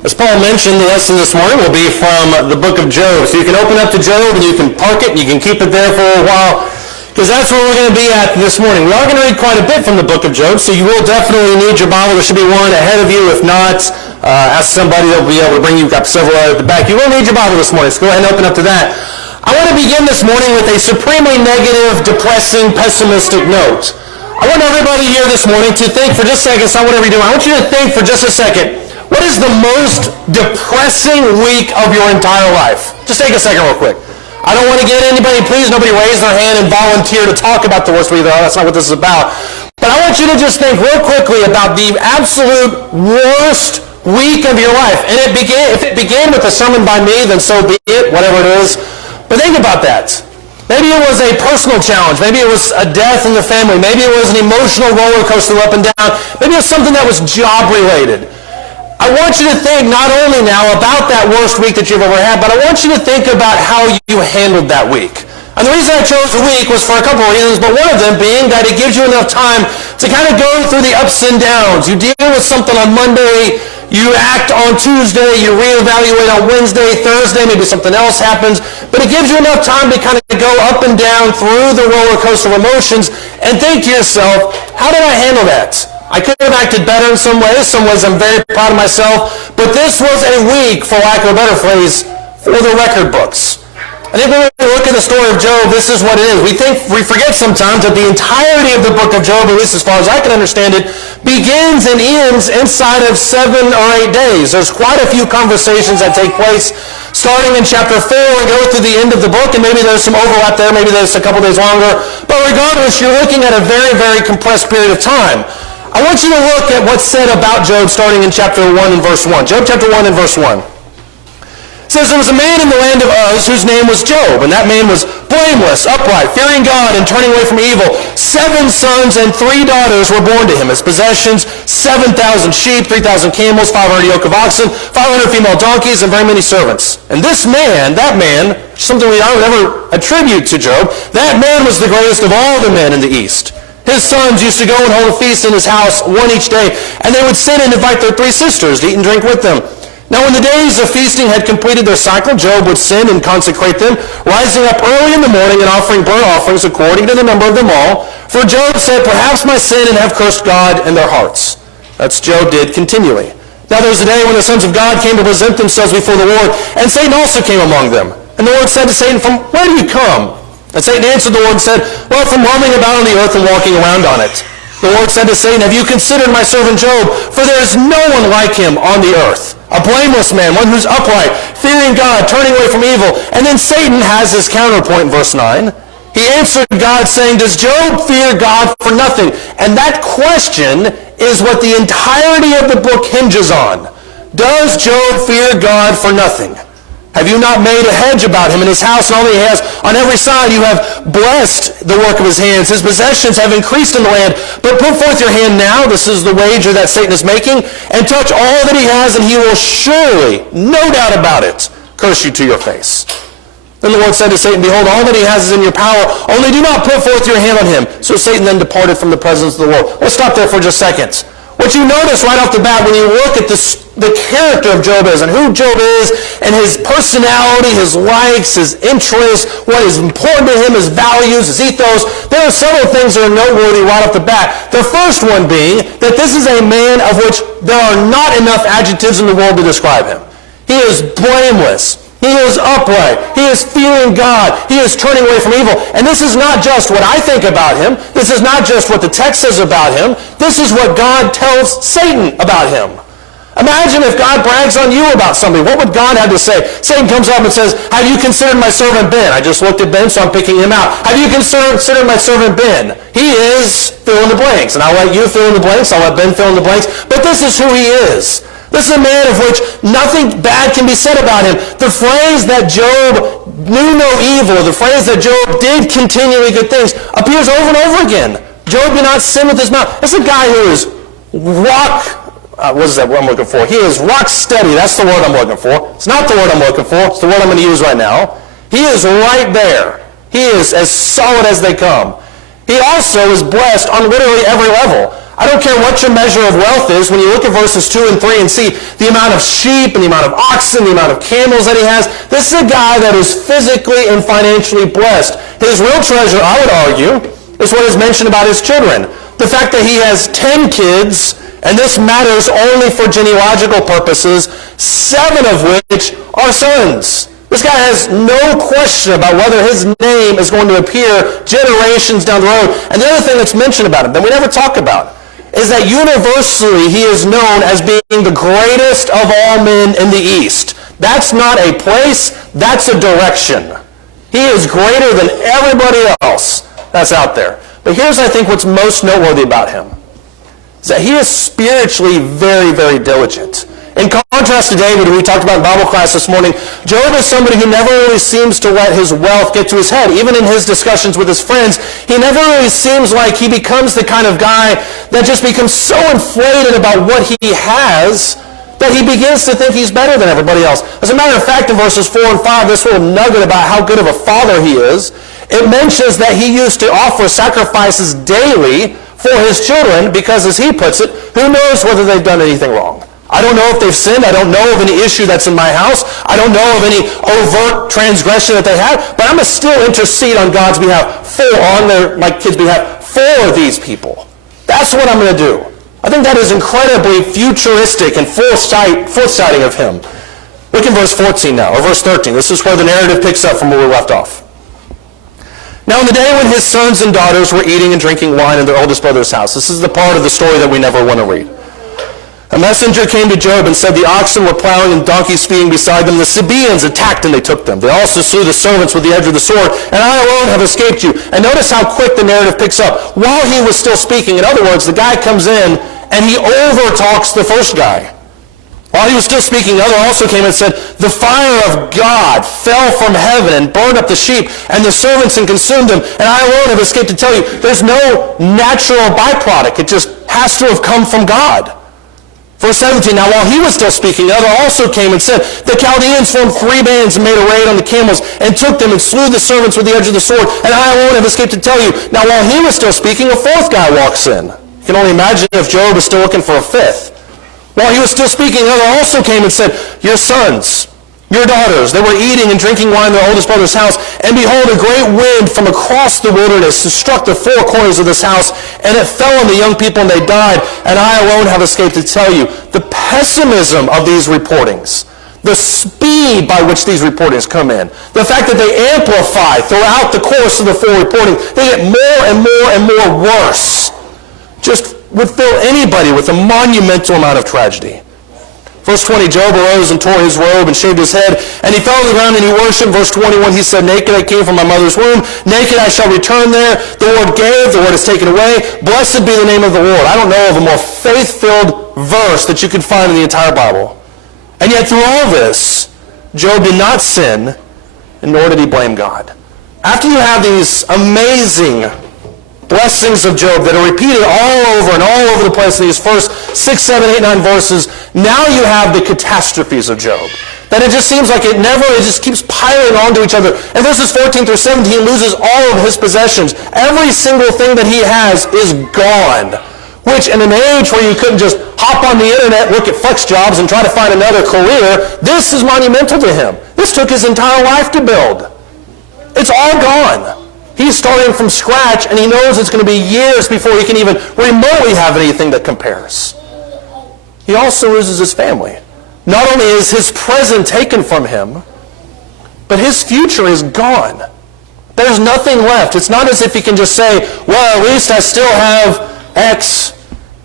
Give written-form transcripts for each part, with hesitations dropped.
As Paul mentioned, the lesson this morning will be from the book of Job. So you can open up to Job and you can park it and you can keep it there for a while, because that's where we're going to be at this morning. We are going to read quite a bit from the book of Job, so you will definitely need your Bible. There should be one ahead of you. If not, ask somebody. They'll be able to bring you. We've got several at the back. You will need your Bible this morning, so go ahead and open up to that. I want to begin this morning with a supremely negative, depressing, pessimistic note. I want everybody here this morning to think for just a second. It's not whatever you're doing. I want you to think for just a second. What is the most depressing week of your entire life? Just take a second real quick. I don't want to get anybody, please, nobody raise their hand and volunteer to talk about the worst week of their life. That's not what this is about. But I want you to just think real quickly about the absolute worst week of your life. And if it began with a sermon by me, then so be it, whatever it is. But think about that. Maybe it was a personal challenge. Maybe it was a death in the family. Maybe it was an emotional roller coaster up and down. Maybe it was something that was job-related. I want you to think not only now about that worst week that you've ever had, but I want you to think about how you handled that week. And the reason I chose the week was for a couple of reasons, but one of them being that it gives you enough time to kind of go through the ups and downs. You deal with something on Monday, you act on Tuesday, you reevaluate on Wednesday, Thursday, maybe something else happens, but it gives you enough time to kind of go up and down through the roller coaster of emotions and think to yourself, how did I handle that? I could have acted better in some ways. Some ways I'm very proud of myself. But this was a week, for lack of a better phrase, for the record books. I think when we look at the story of Job, this is what it is. We forget sometimes that the entirety of the book of Job, at least as far as I can understand it, begins and ends inside of 7 or 8 days. There's quite a few conversations that take place starting in chapter 4 and go through the end of the book, and maybe there's some overlap there, maybe there's a couple days longer. But regardless, you're looking at a very, very compressed period of time. I want you to look at what's said about Job starting in chapter 1 and verse 1. Job chapter 1 and verse 1. It says, there was a man in the land of Uz whose name was Job, and that man was blameless, upright, fearing God, and turning away from evil. 7 sons and 3 daughters were born to him. His possessions, 7,000 sheep, 3,000 camels, 500 yoke of oxen, 500 female donkeys, and very many servants. And this man, that man, something I would never attribute to Job, that man was the greatest of all the men in the East. His sons used to go and hold a feast in his house, one each day, and they would sit and invite their 3 sisters to eat and drink with them. Now when the days of feasting had completed their cycle, Job would sin and consecrate them, rising up early in the morning and offering burnt offerings according to the number of them all. For Job said, perhaps my sin and have cursed God in their hearts. That's Job did continually. Now there was a day when the sons of God came to present themselves before the Lord, and Satan also came among them. And the Lord said to Satan, from where do you come? And Satan answered the Lord and said, well, from roaming about on the earth and walking around on it. The Lord said to Satan, have you considered my servant Job? For there is no one like him on the earth, a blameless man, one who's upright, fearing God, turning away from evil. And then Satan has his counterpoint in verse 9. He answered God saying, does Job fear God for nothing? And that question is what the entirety of the book hinges on. Does Job fear God for nothing? Have you not made a hedge about him and his house and all that he has? On every side you have blessed the work of his hands. His possessions have increased in the land. But put forth your hand now, this is the wager that Satan is making, and touch all that he has, and he will surely, no doubt about it, curse you to your face. Then the Lord said to Satan, behold, all that he has is in your power, only do not put forth your hand on him. So Satan then departed from the presence of the Lord. Let's stop there for just a second. What you notice right off the bat when you look at the character of Job is and who Job is and his personality, his likes, his interests, what is important to him, his values, his ethos, there are several things that are noteworthy right off the bat. The first one being that this is a man of which there are not enough adjectives in the world to describe him. He is blameless. He is upright. He is fearing God. He is turning away from evil. And this is not just what I think about him. This is not just what the text says about him. This is what God tells Satan about him. Imagine if God brags on you about somebody. What would God have to say? Satan comes up and says, have you considered my servant Ben? I just looked at Ben, so I'm picking him out. Have you considered my servant Ben? He is fill in the blanks. And I'll let you fill in the blanks. I'll let Ben fill in the blanks. But this is who he is. This is a man of which nothing bad can be said about him. The phrase that Job knew no evil, the phrase that Job did continually good things, appears over and over again. Job did not sin with his mouth. This is a guy who is what is that word I'm looking for? He is rock steady. That's the word I'm looking for. It's not the word I'm looking for. It's the word I'm going to use right now. He is right there. He is as solid as they come. He also is blessed on literally every level. I don't care what your measure of wealth is. When you look at verses 2 and 3 and see the amount of sheep and the amount of oxen, the amount of camels that he has, this is a guy that is physically and financially blessed. His real treasure, I would argue, is what is mentioned about his children. The fact that he has 10 kids, and this matters only for genealogical purposes, 7 of which are sons. This guy has no question about whether his name is going to appear generations down the road. And the other thing that's mentioned about him that we never talk about is that universally he is known as being the greatest of all men in the East. That's not a place, that's a direction. He is greater than everybody else that's out there. But here's, I think, what's most noteworthy about him, is that he is spiritually very, very diligent. In contrast to David, who we talked about in Bible class this morning, Job is somebody who never really seems to let his wealth get to his head. Even in his discussions with his friends, he never really seems like he becomes the kind of guy that just becomes so inflated about what he has that he begins to think he's better than everybody else. As a matter of fact, in verses 4 and 5, this little nugget about how good of a father he is, it mentions that he used to offer sacrifices daily for his children because, as he puts it, who knows whether they've done anything wrong? I don't know if they've sinned. I don't know of any issue that's in my house. I don't know of any overt transgression that they have. But I'm going to still intercede on God's behalf, my kids' behalf, for these people. That's what I'm going to do. I think that is incredibly futuristic and foresighting of him. Look in verse 14 now, or verse 13. This is where the narrative picks up from where we left off. Now in the day when his sons and daughters were eating and drinking wine in their oldest brother's house. This is the part of the story that we never want to read. A messenger came to Job and said, the oxen were plowing and donkeys feeding beside them. The Sabaeans attacked and they took them. They also slew the servants with the edge of the sword, and I alone have escaped you. And notice how quick the narrative picks up. While he was still speaking, in other words, the guy comes in and he overtalks the first guy. While he was still speaking, the other also came and said, the fire of God fell from heaven and burned up the sheep and the servants and consumed them, and I alone have escaped to tell you. There's no natural byproduct. It just has to have come from God. Verse 17, now while he was still speaking, the other also came and said, the Chaldeans formed 3 bands and made a raid on the camels and took them and slew the servants with the edge of the sword, and I alone have escaped to tell you. Now while he was still speaking, a 4th guy walks in. You can only imagine if Job is still looking for a 5th. While he was still speaking, the other also came and said, your sons, your daughters, they were eating and drinking wine in their oldest brother's house, and behold, a great wind from across the wilderness struck the 4 corners of this house, and it fell on the young people, and they died, and I alone have escaped to tell you. The pessimism of these reportings, the speed by which these reportings come in, the fact that they amplify throughout the course of the 4 reporting, they get more and more and more worse, just would fill anybody with a monumental amount of tragedy. Verse 20, Job arose and tore his robe and shaved his head, and he fell on the ground and he worshipped. Verse 21, he said, naked I came from my mother's womb, naked I shall return there. The Lord gave, the Lord is taken away. Blessed be the name of the Lord. I don't know of a more faith-filled verse that you could find in the entire Bible. And yet through all this, Job did not sin, and nor did he blame God. After you have these amazing blessings of Job that are repeated all over the place in these first 6, 7, 8, 9 verses, now you have the catastrophes of Job. That it just seems like it just keeps piling onto each other. In verses 14 through 17, he loses all of his possessions. Every single thing that he has is gone. Which, in an age where you couldn't just hop on the internet, look at flex jobs, and try to find another career, this is monumental to him. This took his entire life to build. It's all gone. He's starting from scratch, and he knows it's going to be years before he can even remotely have anything that compares. He also loses his family. Not only is his present taken from him, but his future is gone. There's nothing left. It's not as if he can just say, well, at least I still have X,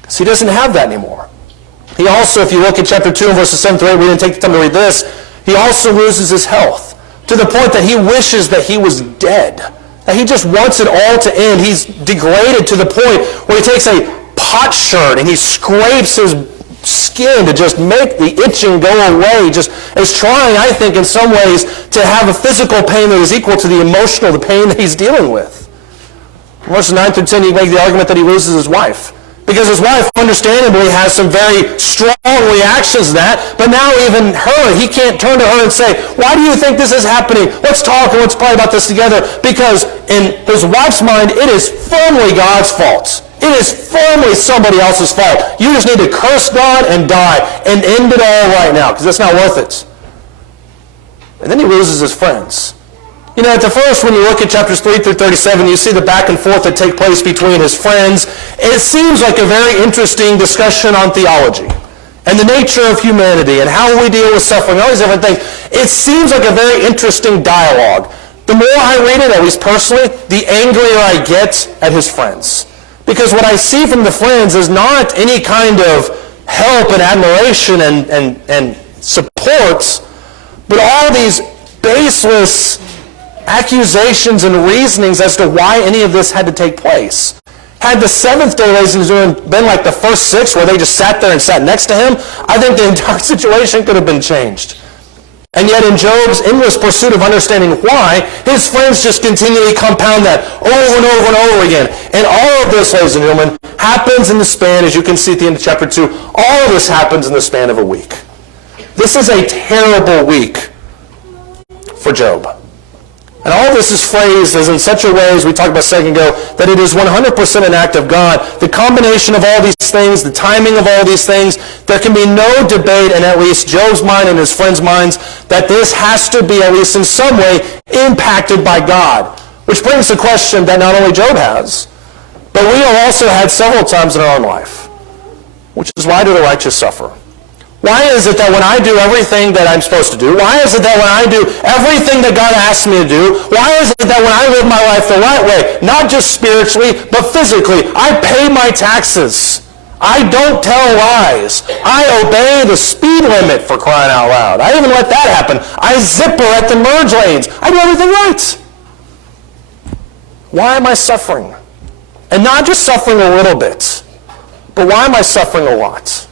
because he doesn't have that anymore. He also, if you look at chapter 2 and verses 7 through 8, we didn't take the time to read this, he also loses his health to the point that he wishes that he was dead. That he just wants it all to end. He's degraded to the point where he takes a potsherd and he scrapes his skin to just make the itching go away. Just is trying, I think, in some ways, to have a physical pain that is equal to the emotional, the pain that he's dealing with. In verses 9 through 10, he makes the argument that he loses his wife. Because his wife, understandably, has some very strong reactions to that. But now even her, he can't turn to her and say, why do you think this is happening? Let's talk and let's pray about this together. Because in his wife's mind, it is firmly God's fault. It is firmly somebody else's fault. You just need to curse God and die and end it all right now because it's not worth it. And then he loses his friends. You know, at the first, when you look at chapters 3 through 37, you see the back and forth that take place between his friends. It seems like a very interesting discussion on theology and the nature of humanity and how we deal with suffering, all these different things. It seems like a very interesting dialogue. The more I read it, at least personally, the angrier I get at his friends. Because what I see from the friends is not any kind of help and admiration and support, but all these baseless accusations and reasonings as to why any of this had to take place. Had the seventh day, ladies and gentlemen, been like the first six where they just sat there and sat next to him, I think the entire situation could have been changed. And yet in Job's endless pursuit of understanding why, his friends just continually compound that over and over and over again. And all of this, ladies and gentlemen, happens in the span, as you can see at the end of chapter 2, all of this happens in the span of a week. This is a terrible week for Job. And all this is phrased as in such a way, as we talked about a second ago, that it is 100% an act of God. The combination of all these things, the timing of all these things, there can be no debate in at least Job's mind and his friends' minds that this has to be, at least in some way, impacted by God. Which brings the question that not only Job has, but we have also had several times in our own life, which is, why do the righteous suffer? Why is it that when I do everything that I'm supposed to do, why is it that when I do everything that God asks me to do, why is it that when I live my life the right way, not just spiritually, but physically, I pay my taxes, I don't tell lies, I obey the speed limit, for crying out loud, I even let that happen, I zipper at the merge lanes, I do everything right. Why am I suffering? And not just suffering a little bit, but why am I suffering a lot?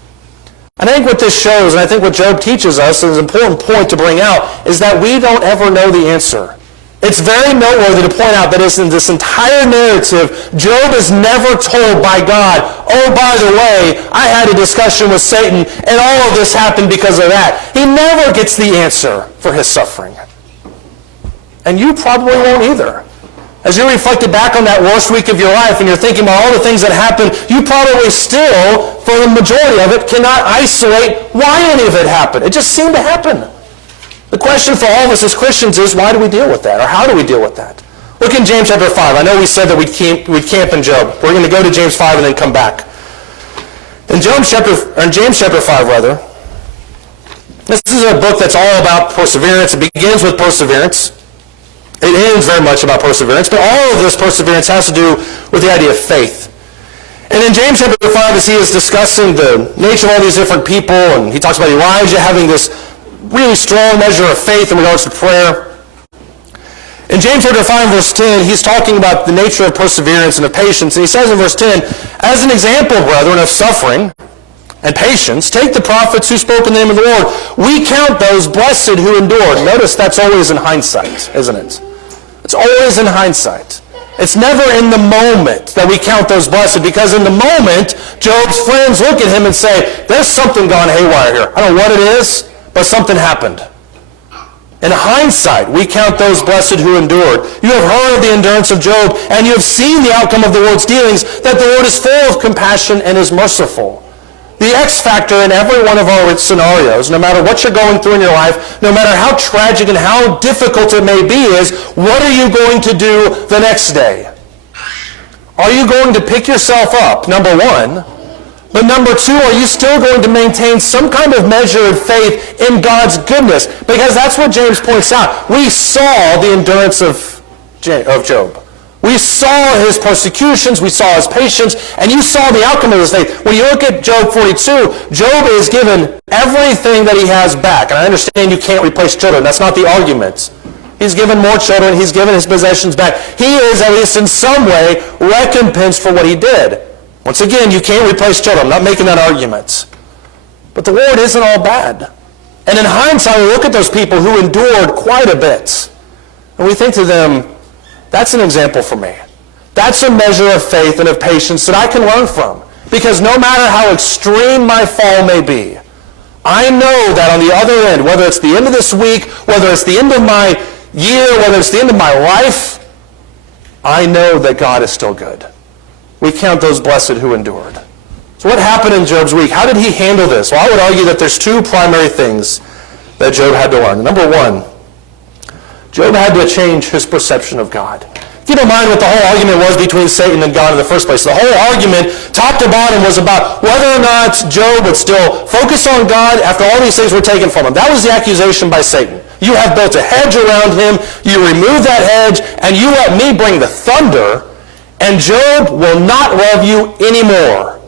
And I think what this shows, and I think what Job teaches us, and is an important point to bring out, is that we don't ever know the answer. It's very noteworthy to point out that in this entire narrative, Job is never told by God, oh, by the way, I had a discussion with Satan, and all of this happened because of that. He never gets the answer for his suffering. And you probably won't either. As you're reflecting back on that worst week of your life and you're thinking about all the things that happened, you probably still, for the majority of it, cannot isolate why any of it happened. It just seemed to happen. The question for all of us as Christians is, why do we deal with that? Or how do we deal with that? Look in James chapter 5. I know we said that we'd camp in Job. We're going to go to James 5 and then come back. In James chapter 5, this is a book that's all about perseverance. It begins with perseverance. It ends very much about perseverance, but all of this perseverance has to do with the idea of faith. And in James chapter 5, as he is discussing the nature of all these different people, and he talks about Elijah having this really strong measure of faith in regards to prayer. In James chapter 5, verse 10, he's talking about the nature of perseverance and of patience, and he says in verse 10, as an example, brethren, of suffering and patience, take the prophets who spoke in the name of the Lord. We count those blessed who endured. Notice that's always in hindsight, isn't it? It's always in hindsight. It's never in the moment that we count those blessed, because in the moment, Job's friends look at him and say, there's something gone haywire here. I don't know what it is, but something happened. In hindsight, we count those blessed who endured. You have heard of the endurance of Job, and you have seen the outcome of the Lord's dealings, that the Lord is full of compassion and is merciful. The X factor in every one of our scenarios, no matter what you're going through in your life, no matter how tragic and how difficult it may be, is what are you going to do the next day? Are you going to pick yourself up, number one? But number two, are you still going to maintain some kind of measure of faith in God's goodness? Because that's what James points out. We saw the endurance of Job. We saw his persecutions, we saw his patience, and you saw the outcome of his faith. When you look at Job 42, Job is given everything that he has back. And I understand you can't replace children. That's not the argument. He's given more children. He's given his possessions back. He is, at least in some way, recompensed for what he did. Once again, you can't replace children. I'm not making that argument. But the Lord isn't all bad. And in hindsight, we look at those people who endured quite a bit, and we think to them, that's an example for me. That's a measure of faith and of patience that I can learn from. Because no matter how extreme my fall may be, I know that on the other end, whether it's the end of this week, whether it's the end of my year, whether it's the end of my life, I know that God is still good. we count those blessed who endured. So what happened in Job's week? How did he handle this? Well, I would argue that there's two primary things that Job had to learn. Number one, Job had to change his perception of God. Keep in mind what the whole argument was between Satan and God in the first place. The whole argument, top to bottom, was about whether or not Job would still focus on God after all these things were taken from him. That was the accusation by Satan. You have built a hedge around him, you remove that hedge, and you let me bring the thunder, and Job will not love you anymore.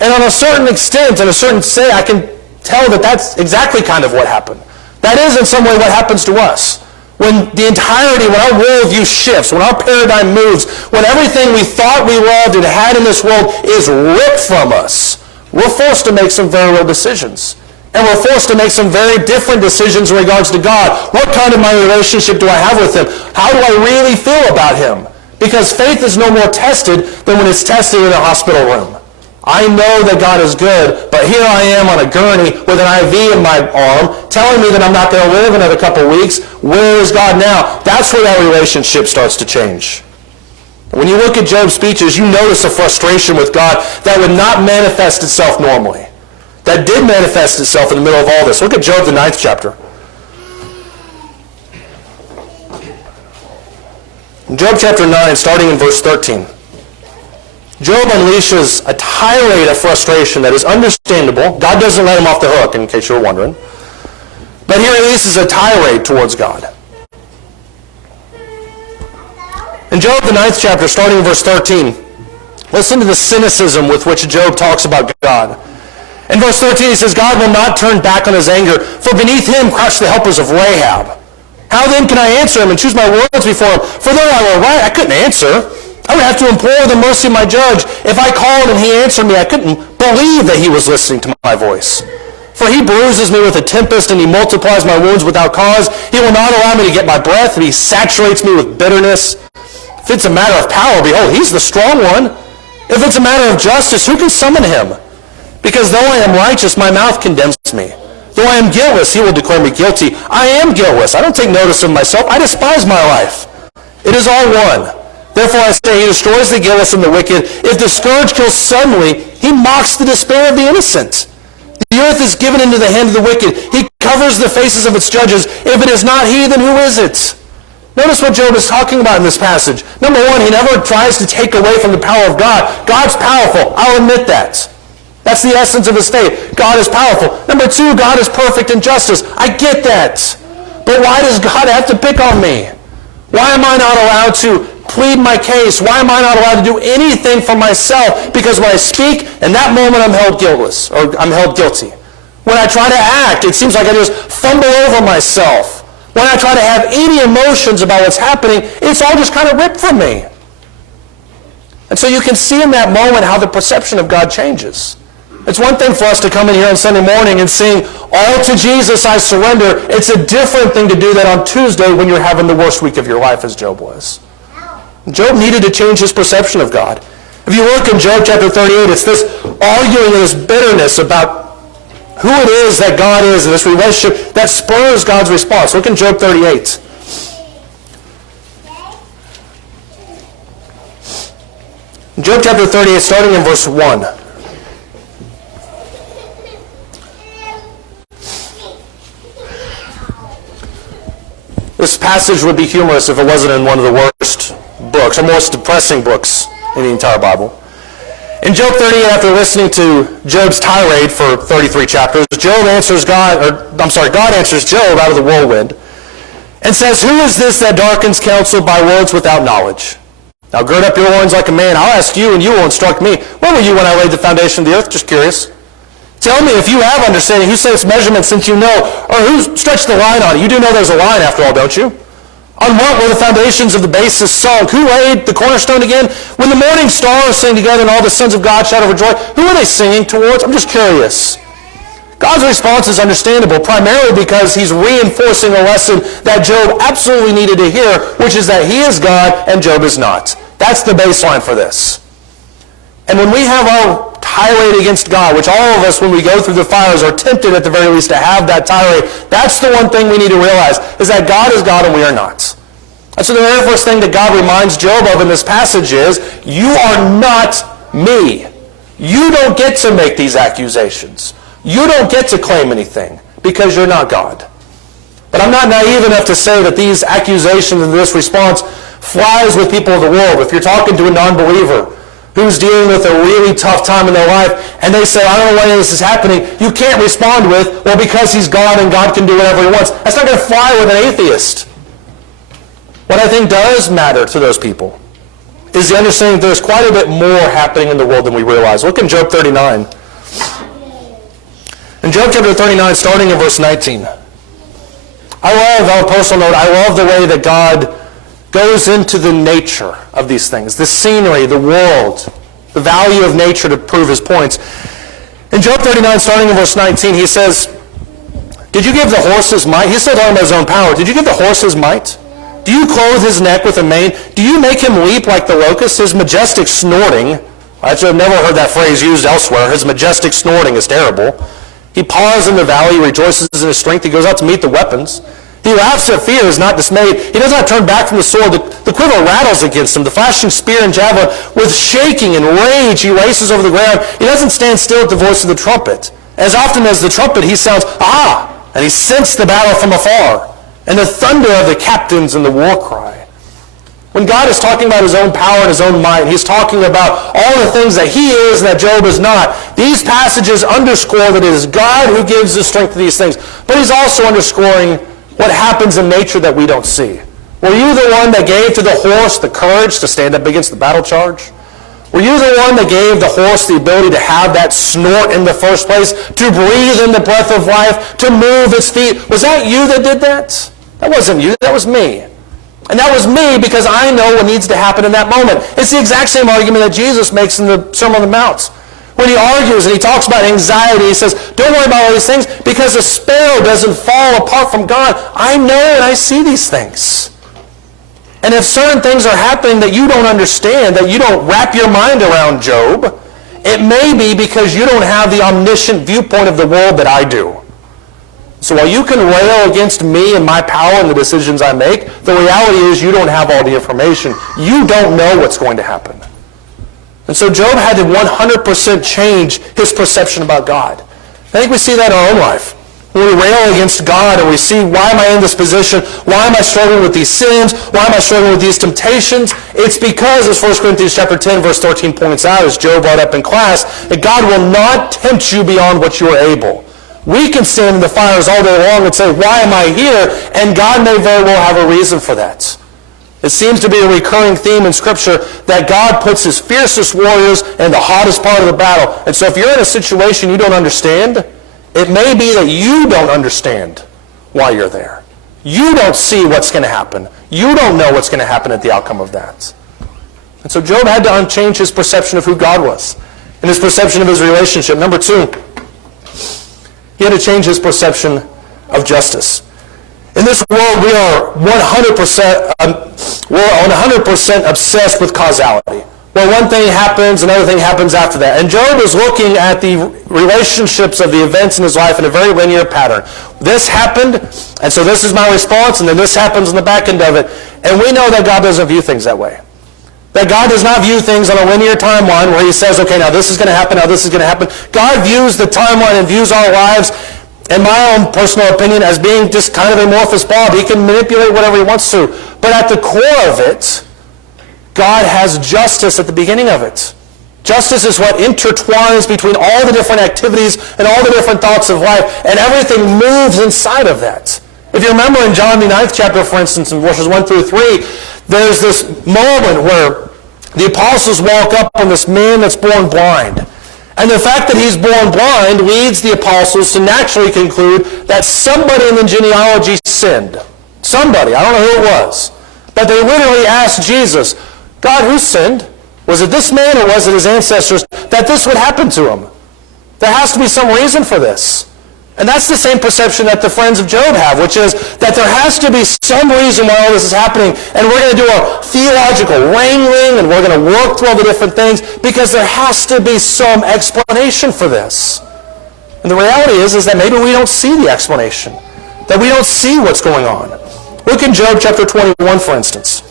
And on a certain extent, in a certain say, I can tell that that's exactly kind of what happened. That is in some way what happens to us. When the entirety, when our worldview shifts, when our paradigm moves, when everything we thought we loved and had in this world is ripped from us, we're forced to make some very real decisions. And we're forced to make some very different decisions in regards to God. What kind of my relationship do I have with him? How do I really feel about him? Because faith is no more tested than when it's tested in a hospital room. I know that God is good, but here I am on a gurney with an IV in my arm telling me that I'm not going to live another couple of weeks. Where is God now? That's where that relationship starts to change. When you look at Job's speeches, you notice a frustration with God that would not manifest itself normally. That did manifest itself in the middle of all this. Look at Job, the 9th chapter. In Job chapter 9, starting in verse 13. Job unleashes a tirade of frustration that is understandable. God doesn't let him off the hook, in case you were wondering. But he releases a tirade towards God. In Job, the 9th chapter, starting in verse 13, listen to the cynicism with which Job talks about God. In verse 13, he says, God will not turn back on his anger, for beneath him crouch the helpers of Rahab. How then can I answer him and choose my words before him? For though I were right, I couldn't answer. I would have to implore the mercy of my judge. If I called and he answered me, I couldn't believe that he was listening to my voice. For he bruises me with a tempest, and he multiplies my wounds without cause. He will not allow me to get my breath, and he saturates me with bitterness. If it's a matter of power, behold, he's the strong one. If it's a matter of justice, who can summon him? Because though I am righteous, my mouth condemns me. Though I am guiltless, he will declare me guilty. I am guiltless. I don't take notice of myself. I despise my life. It is all one. Therefore I say, he destroys the guiltless and the wicked. If the scourge kills suddenly, he mocks the despair of the innocent. The earth is given into the hand of the wicked. He covers the faces of its judges. If it is not he, then who is it? Notice what Job is talking about in this passage. Number one, he never tries to take away from the power of God. God's powerful. I'll admit that. That's the essence of his faith. God is powerful. Number two, God is perfect in justice. I get that. But why does God have to pick on me? Why am I not allowed to plead my case? Why am I not allowed to do anything for myself? Because when I speak, in that moment I'm held guiltless, or I'm held guilty. When I try to act, it seems like I just fumble over myself. When I try to have any emotions about what's happening, it's all just kind of ripped from me. And so you can see in that moment how the perception of God changes. It's one thing for us to come in here on Sunday morning and sing, all to Jesus I surrender. It's a different thing to do that on Tuesday when you're having the worst week of your life, as Job was. Job needed to change his perception of God. If you look in Job chapter 38, it's this arguing and this bitterness about who it is that God is and this relationship that spurs God's response. Look in Job 38. In Job chapter 38, starting in verse 1. This passage would be humorous if it wasn't in one of the worst books, or most depressing books in the entire Bible. In Job 38, after listening to Job's tirade for 33 chapters, God answers Job out of the whirlwind and says, who is this that darkens counsel by words without knowledge? Now gird up your loins like a man. I'll ask you, and you will instruct me. Where were you when I laid the foundation of the earth? Just curious. Tell me if you have understanding. Who set its measurement since you know? Or who stretched the line on it? You do know there's a line after all, don't you? On what were the foundations of the basis sunk? Who laid the cornerstone again? When the morning stars sing together and all the sons of God shout over joy, who are they singing towards? I'm just curious. God's response is understandable, primarily because he's reinforcing a lesson that Job absolutely needed to hear, which is that he is God and Job is not. That's the baseline for this. And when we have our tirade against God, which all of us, when we go through the fires, are tempted at the very least to have that tirade, that's the one thing we need to realize, is that God is God and we are not. And so the very first thing that God reminds Job of in this passage is, you are not Me. You don't get to make these accusations. You don't get to claim anything because you're not God. But I'm not naive enough to say that these accusations and this response flies with people of the world. If you're talking to a non-believer who's dealing with a really tough time in their life, and they say, I don't know why this is happening, you can't respond with, well, because he's God and God can do whatever he wants. That's not going to fly with an atheist. What I think does matter to those people is the understanding that there's quite a bit more happening in the world than we realize. Look in Job 39. In Job chapter 39, starting in verse 19. I love, on a personal note, I love the way that God goes into the nature of these things, the scenery, the world, the value of nature to prove his points. In Job 39, starting in verse 19, he says, did you give the horse his might? He's still talking about his own power. Did you give the horse his might? Do you clothe his neck with a mane? Do you make him leap like the locust? His majestic snorting, actually I've never heard that phrase used elsewhere. His majestic snorting is terrible. He paws in the valley, he rejoices in his strength. He goes out to meet the weapons. He laughs at fear, is not dismayed. He does not turn back from the sword. The quiver rattles against him. The flashing spear and javelin, with shaking and rage, he races over the ground. He doesn't stand still at the voice of the trumpet. As often as the trumpet, he sounds, ah! And he scents the battle from afar, and the thunder of the captains and the war cry. When God is talking about his own power and his own might, he's talking about all the things that he is and that Job is not. These passages underscore that it is God who gives the strength to these things. But he's also underscoring what happens in nature that we don't see. Were you the one that gave to the horse the courage to stand up against the battle charge? Were you the one that gave the horse the ability to have that snort in the first place, to breathe in the breath of life, to move its feet? Was that you that did that? That wasn't you, that was me. And that was me because I know what needs to happen in that moment. It's the exact same argument that Jesus makes in the Sermon on the Mount. When he argues and he talks about anxiety, he says, don't worry about all these things because a sparrow doesn't fall apart from God. I know and I see these things. And if certain things are happening that you don't understand, that you don't wrap your mind around, Job, it may be because you don't have the omniscient viewpoint of the world that I do. So while you can rail against me and my power and the decisions I make, the reality is you don't have all the information. You don't know what's going to happen. And so Job had to 100% change his perception about God. I think we see that in our own life. When we rail against God and we see, why am I in this position? Why am I struggling with these sins? Why am I struggling with these temptations? It's because, as 1 Corinthians chapter 10, verse 13 points out, as Job brought up in class, that God will not tempt you beyond what you are able. We can stand in the fires all day long and say, why am I here? And God may very well have a reason for that. It seems to be a recurring theme in Scripture that God puts his fiercest warriors in the hottest part of the battle. And so if you're in a situation you don't understand, it may be that you don't understand why you're there. You don't see what's going to happen. You don't know what's going to happen at the outcome of that. And so Job had to change his perception of who God was and his perception of his relationship. Number two, he had to change his perception of justice. In this world, we are 100% obsessed with causality. Well, one thing happens, another thing happens after that. And Job is looking at the relationships of the events in his life in a very linear pattern. This happened, and so this is my response, and then this happens on the back end of it. And we know that God doesn't view things that way. That God does not view things on a linear timeline where he says, okay, now this is going to happen, now this is going to happen. God views the timeline and views our lives, in my own personal opinion, as being just kind of an amorphous ball. He can manipulate whatever he wants to. But at the core of it, God has justice at the beginning of it. Justice is what intertwines between all the different activities and all the different thoughts of life, and everything moves inside of that. If you remember in John the 9th chapter, for instance, in verses 1 through 3, there's this moment where the apostles walk up on this man that's born blind. And the fact that he's born blind leads the apostles to naturally conclude that somebody in the genealogy sinned. Somebody, I don't know who it was. But they literally asked Jesus, God, who sinned? Was it this man or was it his ancestors that this would happen to him? There has to be some reason for this. And that's the same perception that the friends of Job have, which is that there has to be some reason why all this is happening, and we're going to do a theological wrangling, and we're going to work through all the different things, because there has to be some explanation for this. And the reality is that maybe we don't see the explanation, that we don't see what's going on. Look in Job chapter 21, for instance.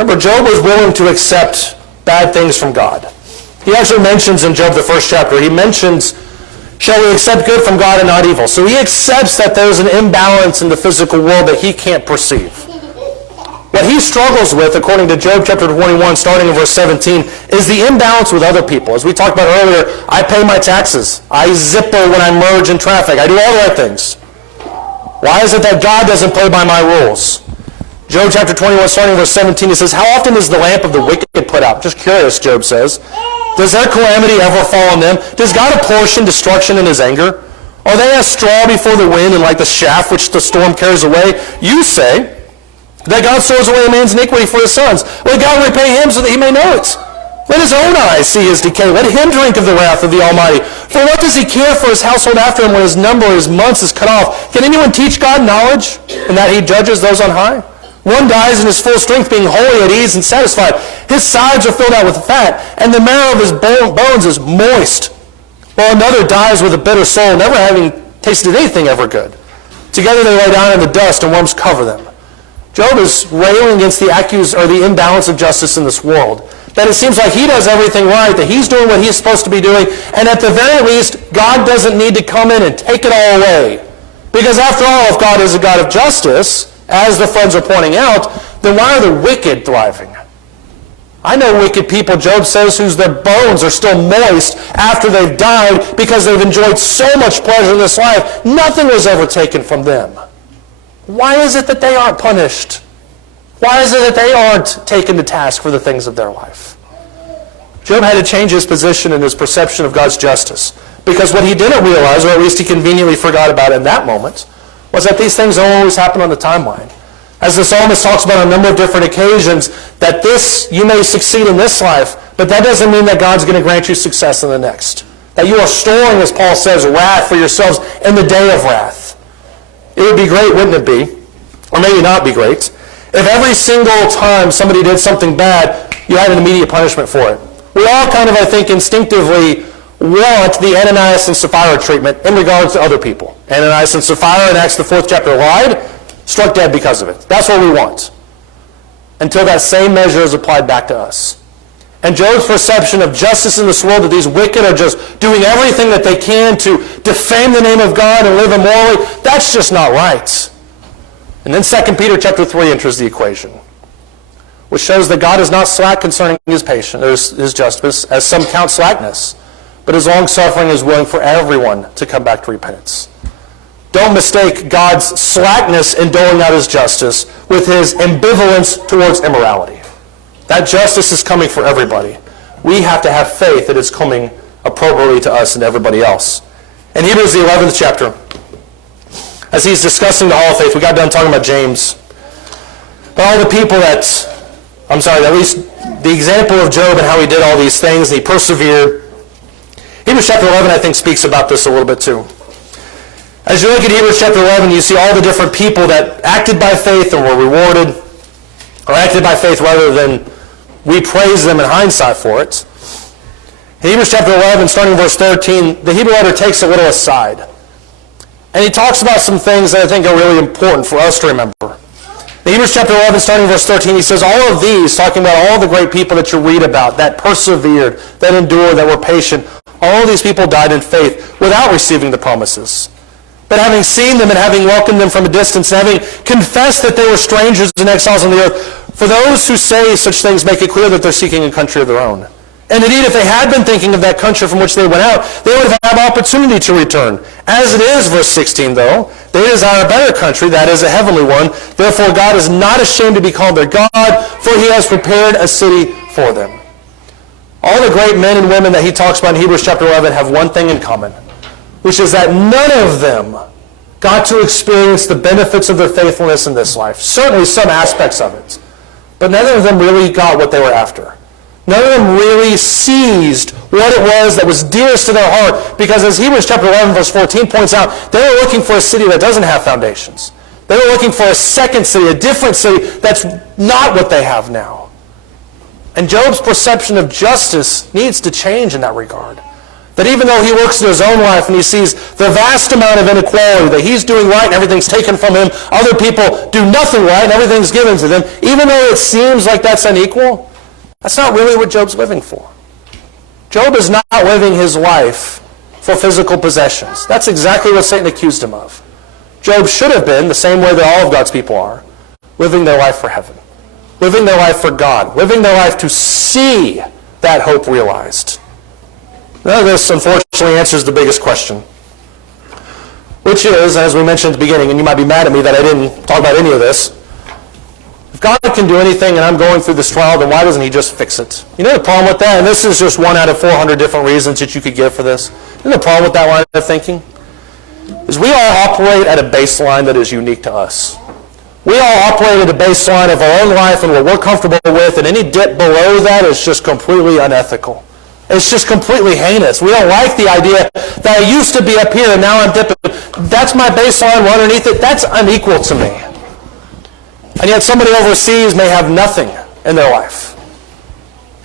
Remember, Job was willing to accept bad things from God. He actually mentions in Job, the first chapter, he mentions, shall we accept good from God and not evil? So he accepts that there's an imbalance in the physical world that he can't perceive. What he struggles with, according to Job chapter 21, starting in verse 17, is the imbalance with other people. As we talked about earlier, I pay my taxes. I zipper when I merge in traffic. I do all the right things. Why is it that God doesn't play by my rules? Job chapter 21, starting in verse 17, it says, how often is the lamp of the wicked put out? Just curious, Job says. Does their calamity ever fall on them? Does God apportion destruction in his anger? Are they as straw before the wind and like the chaff which the storm carries away? You say that God stores away a man's iniquity for his sons. Let God repay him so that he may know it. Let his own eyes see his decay. Let him drink of the wrath of the Almighty. For what does he care for his household after him when his number of his months is cut off? Can anyone teach God knowledge, in that he judges those on high? One dies in his full strength, being wholly at ease and satisfied. His sides are filled out with fat, and the marrow of his bones is moist. While another dies with a bitter soul, never having tasted anything ever good. Together they lie down in the dust, and worms cover them. Job is railing against the imbalance of justice in this world. That it seems like he does everything right, that he's doing what he's supposed to be doing, and at the very least, God doesn't need to come in and take it all away. Because after all, if God is a God of justice, as the friends are pointing out, then why are the wicked thriving? I know wicked people, Job says, whose their bones are still moist after they've died because they've enjoyed so much pleasure in this life. Nothing was ever taken from them. Why is it that they aren't punished? Why is it that they aren't taken to task for the things of their life? Job had to change his position and his perception of God's justice, because what he didn't realize, or at least he conveniently forgot about in that moment, was that these things don't always happen on the timeline. As the psalmist talks about on a number of different occasions, that you may succeed in this life, but that doesn't mean that God's going to grant you success in the next. That you are storing, as Paul says, wrath for yourselves in the day of wrath. It would be great, wouldn't it be? Or maybe not be great, if every single time somebody did something bad, you had an immediate punishment for it. We all kind of, I think, instinctively want the Ananias and Sapphira treatment in regards to other people. Ananias and Sapphira in Acts the 4th chapter lied, struck dead because of it. That's what we want. Until that same measure is applied back to us. And Job's perception of justice in this world, that these wicked are just doing everything that they can to defame the name of God and live immorally, that's just not right. And then 2 Peter chapter 3 enters the equation, which shows that God is not slack concerning his patience, his justice, as some count slackness, but his long-suffering is willing for everyone to come back to repentance. Don't mistake God's slackness in doling out his justice with his ambivalence towards immorality. That justice is coming for everybody. We have to have faith that it's coming appropriately to us and everybody else. In Hebrews the 11th chapter, as he's discussing the hall of faith, we got done talking about James. But all the people at least the example of Job and how he did all these things, and he persevered. Hebrews chapter 11, I think, speaks about this a little bit too. As you look at Hebrews chapter 11, you see all the different people that acted by faith and were rewarded, or acted by faith rather than we praise them in hindsight for it. In Hebrews chapter 11, starting in verse 13, the Hebrew writer takes a little aside. And he talks about some things that I think are really important for us to remember. In Hebrews chapter 11, starting in verse 13, he says, all of these, talking about all the great people that you read about, that persevered, that endured, that were patient, all of these people died in faith without receiving the promises. But having seen them and having welcomed them from a distance, and having confessed that they were strangers and exiles on the earth, for those who say such things make it clear that they're seeking a country of their own. And indeed, if they had been thinking of that country from which they went out, they would have had opportunity to return. As it is, verse 16, though, they desire a better country, that is, a heavenly one. Therefore, God is not ashamed to be called their God, for he has prepared a city for them. All the great men and women that he talks about in Hebrews chapter 11 have one thing in common, which is that none of them got to experience the benefits of their faithfulness in this life. Certainly some aspects of it. But none of them really got what they were after. None of them really seized what it was that was dearest to their heart, because as Hebrews chapter 11 verse 14 points out, they were looking for a city that doesn't have foundations. They were looking for a second city, a different city that's not what they have now. And Job's perception of justice needs to change in that regard. That even though he looks at his own life and he sees the vast amount of inequality, that he's doing right and everything's taken from him, other people do nothing right and everything's given to them, even though it seems like that's unequal, that's not really what Job's living for. Job is not living his life for physical possessions. That's exactly what Satan accused him of. Job should have been, the same way that all of God's people are, living their life for heaven, living their life for God, living their life to see that hope realized. None of this, unfortunately, answers the biggest question, which is, as we mentioned at the beginning, and you might be mad at me that I didn't talk about any of this, if God can do anything and I'm going through this trial, then why doesn't he just fix it? You know the problem with that, and this is just one out of 400 different reasons that you could give for this, you know the problem with that line of thinking? Is we all operate at a baseline that is unique to us. We all operate at a baseline of our own life and what we're comfortable with, and any dip below that is just completely unethical. It's just completely heinous. We don't like the idea that I used to be up here and now I'm dipping. That's my baseline, we're underneath it. That's unequal to me. And yet somebody overseas may have nothing in their life.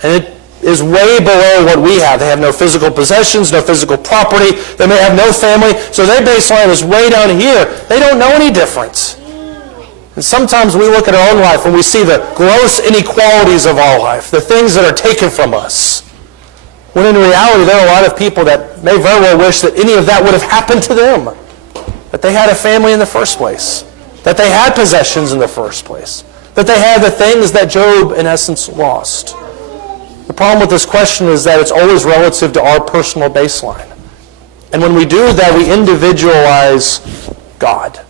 And it is way below what we have. They have no physical possessions, no physical property. They may have no family. So their baseline is way down here. They don't know any difference. And sometimes we look at our own life and we see the gross inequalities of our life, the things that are taken from us. When in reality, there are a lot of people that may very well wish that any of that would have happened to them. That they had a family in the first place. That they had possessions in the first place. That they had the things that Job, in essence, lost. The problem with this question is that it's always relative to our personal baseline. And when we do that, we individualize God.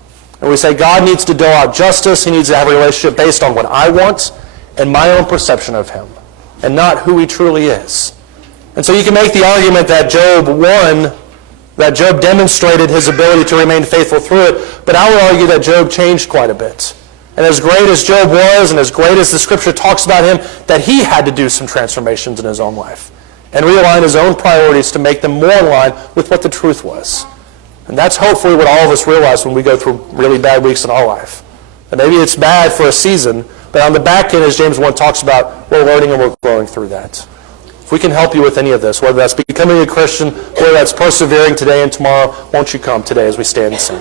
And we say God needs to dole out justice. He needs to have a relationship based on what I want and my own perception of him. And not who he truly is. And so you can make the argument that Job won, that Job demonstrated his ability to remain faithful through it, but I would argue that Job changed quite a bit. And as great as Job was, and as great as the Scripture talks about him, that he had to do some transformations in his own life and realign his own priorities to make them more in line with what the truth was. And that's hopefully what all of us realize when we go through really bad weeks in our life. And maybe it's bad for a season, but on the back end, as James 1 talks about, we're learning and we're growing through that. If we can help you with any of this, whether that's becoming a Christian, whether that's persevering today and tomorrow, won't you come today as we stand and sing?